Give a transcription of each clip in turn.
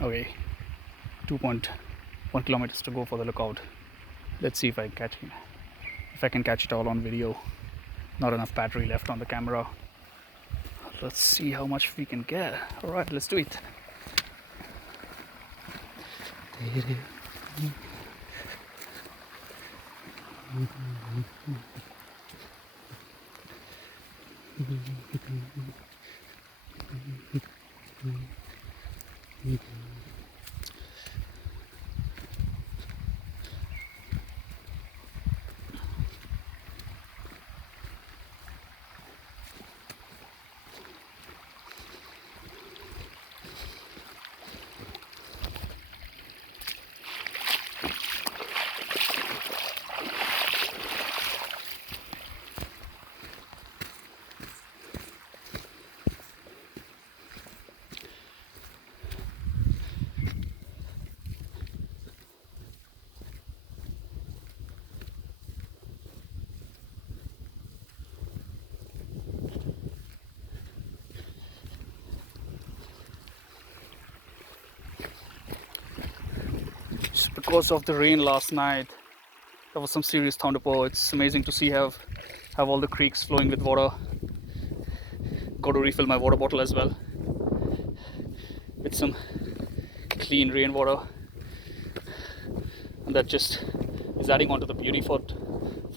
Okay, 2.1 kilometers to go for the lookout. Let's see if I can catch it all on video. Not enough battery left on the camera. Let's see how much we can get. All right, let's do it. Just because of the rain last night, there was some serious thunderpour. It's amazing to see have all the creeks flowing with water. Got to refill my water bottle as well with some clean rainwater, and that just is adding on to the beauty for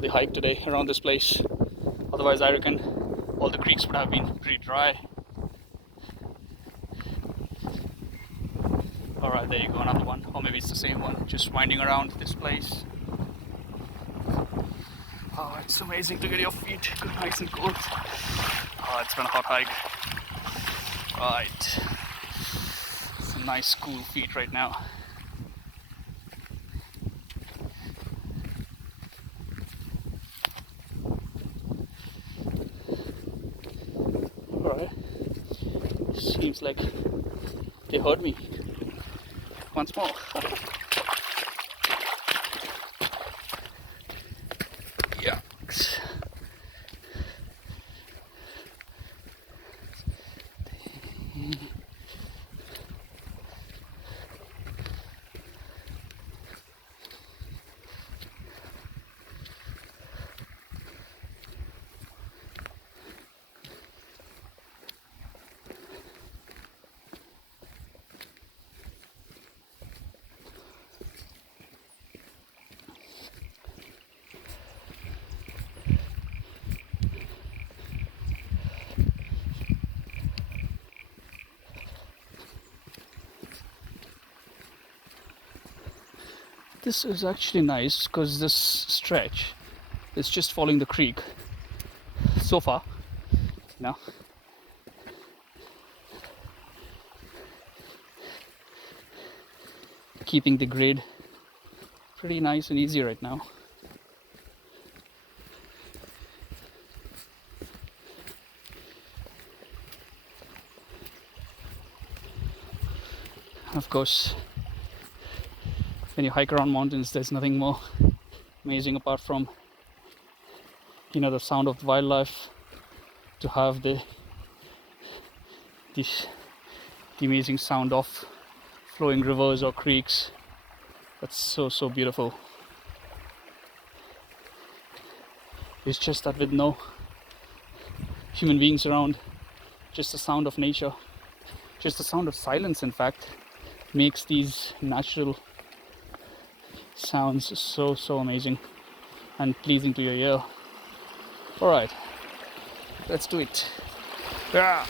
the hike today around this place. Otherwise, I reckon all the creeks would have been pretty dry. All right, there you go, another one, or maybe it's the same one, just winding around this place. Oh, it's amazing to get your feet nice and cold. Oh, it's been a hot hike. Right, some nice cool feet right now. All right, seems like they heard me once more. Yeah. This is actually nice because this stretch is just following the creek so far, you know. Keeping the grade pretty nice and easy right now. Of course, when you hike around mountains, there's nothing more amazing apart from, you know, the sound of wildlife, to have the amazing sound of flowing rivers or creeks. That's so beautiful. It's just that with no human beings around, just the sound of nature, just the sound of silence, in fact, makes these natural sounds so amazing and pleasing to your ear. All right, let's do it. Yeah.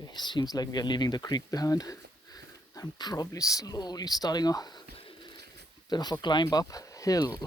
It seems like we are leaving the creek behind. I'm probably slowly starting a bit of a climb uphill.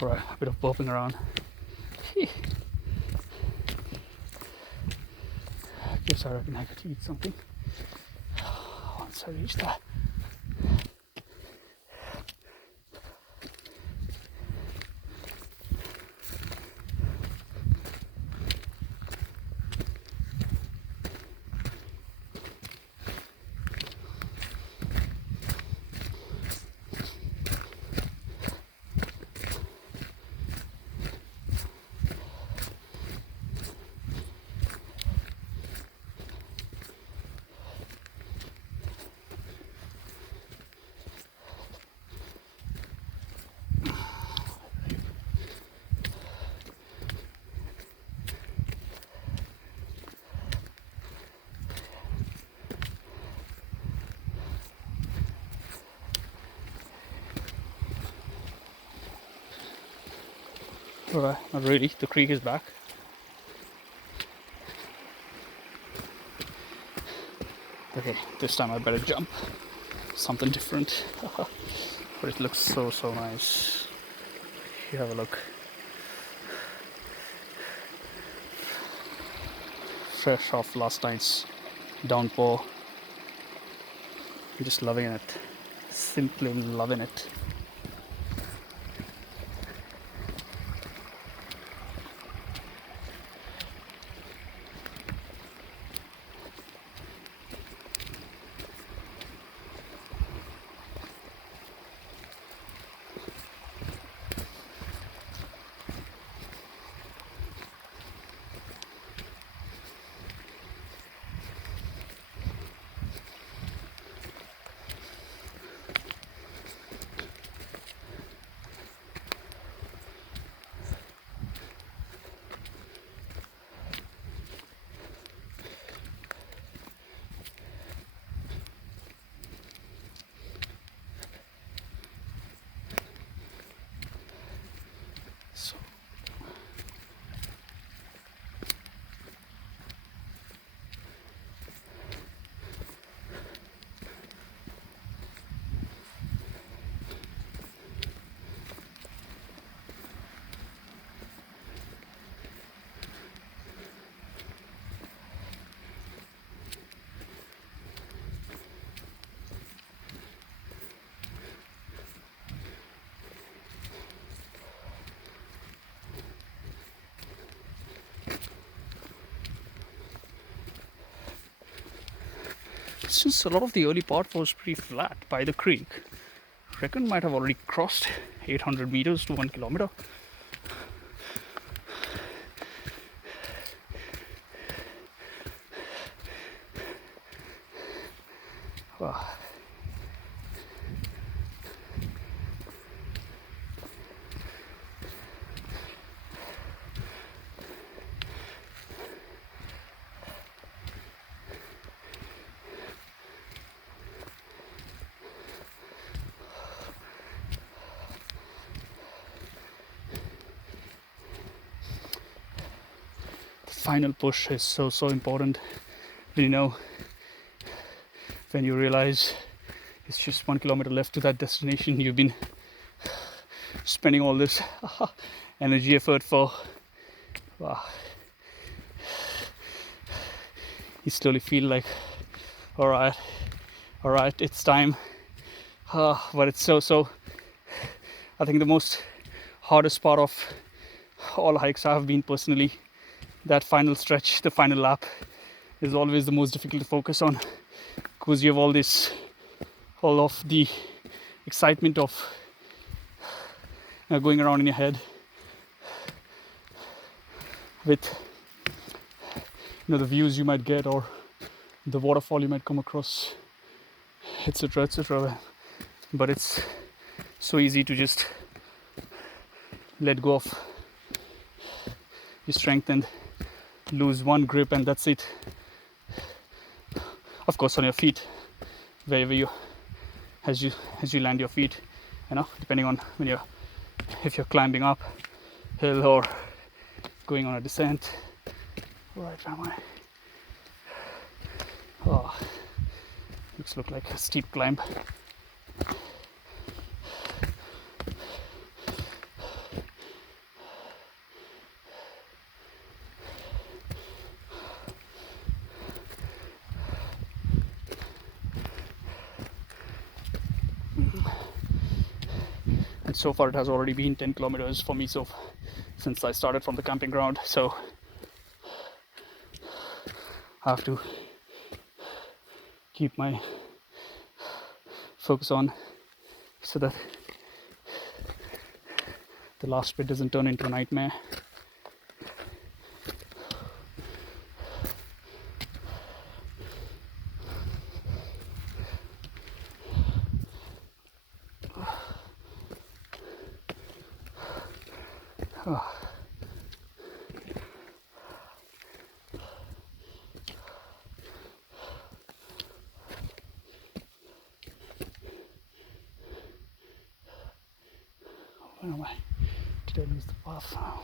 Alright, a bit of burping around. Guess I reckon I could eat something once I reach that. Alright, not really. The creek is back. Okay, this time I better jump. Something different. But it looks so nice. You have a look. Fresh off last night's downpour. I'm just loving it. Simply loving it. Since a lot of the early part was pretty flat by the creek, I reckon might have already crossed 800 meters to 1 kilometer. Wow. Final push is so important. You know, when you realize It's just 1 kilometer left to that destination. You've been spending all this energy, effort for. Wow. You slowly feel like, all right, it's time. But it's so. I think the most hardest part of all hikes I have been personally, that final stretch, the final lap, is always the most difficult to focus on, because you have all of the excitement of going around in your head with the views you might get or the waterfall you might come across, etc., etc. But it's so easy to just let go of your strength and lose one grip, and that's it. Of course, on your feet, wherever you, as you land your feet, depending on if you're climbing up hill or going on a descent. Right, where am I? Oh, look like a steep climb. And so far it has already been 10 kilometers for me since I started from the camping ground, so I have to keep my focus on so that the last bit doesn't turn into a nightmare. Oh. Where am I? Did I lose the path now?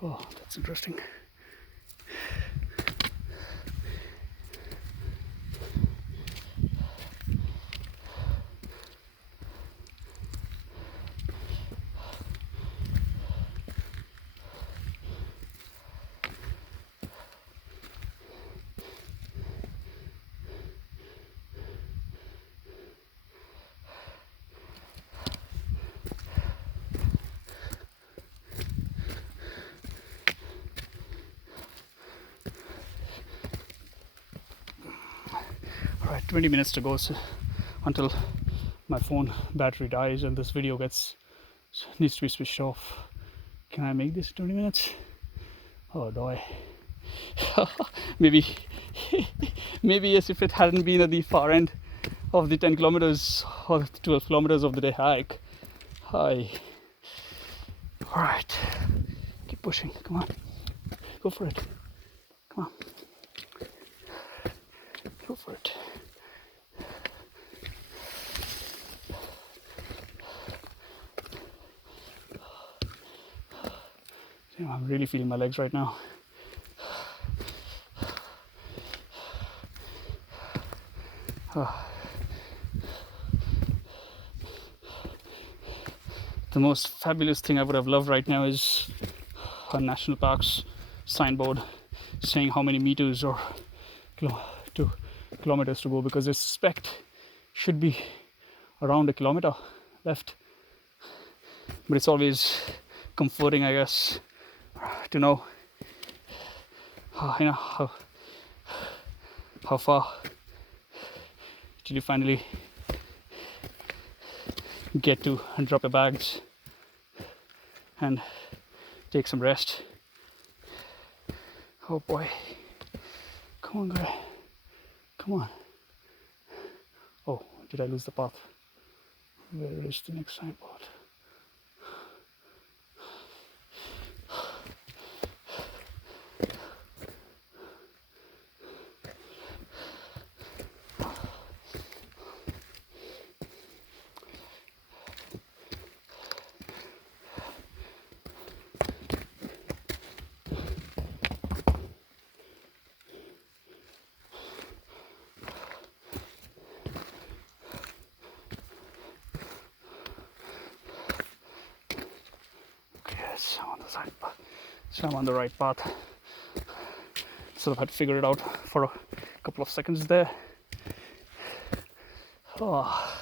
Oh, that's interesting. Alright, 20 minutes to go until my phone battery dies and this video needs to be switched off. Can I make this 20 minutes? Oh, do I? maybe yes, if it hadn't been at the far end of the 10 kilometers or the 12 kilometers of the day hike. Alright, keep pushing, come on, go for it, come on, go for it. I'm really feeling my legs right now. The most fabulous thing I would have loved right now is a national park's signboard saying how many meters or kilometers to go, because I suspect should be around a kilometer left. But it's always comforting, I guess, to know how far till you finally get to and drop your bags and take some rest. Oh boy, come on guy, come on. Oh, did I lose the path? Where is the next signboard? So I'm on the right path. Sort of had to figure it out for a couple of seconds there. Oh.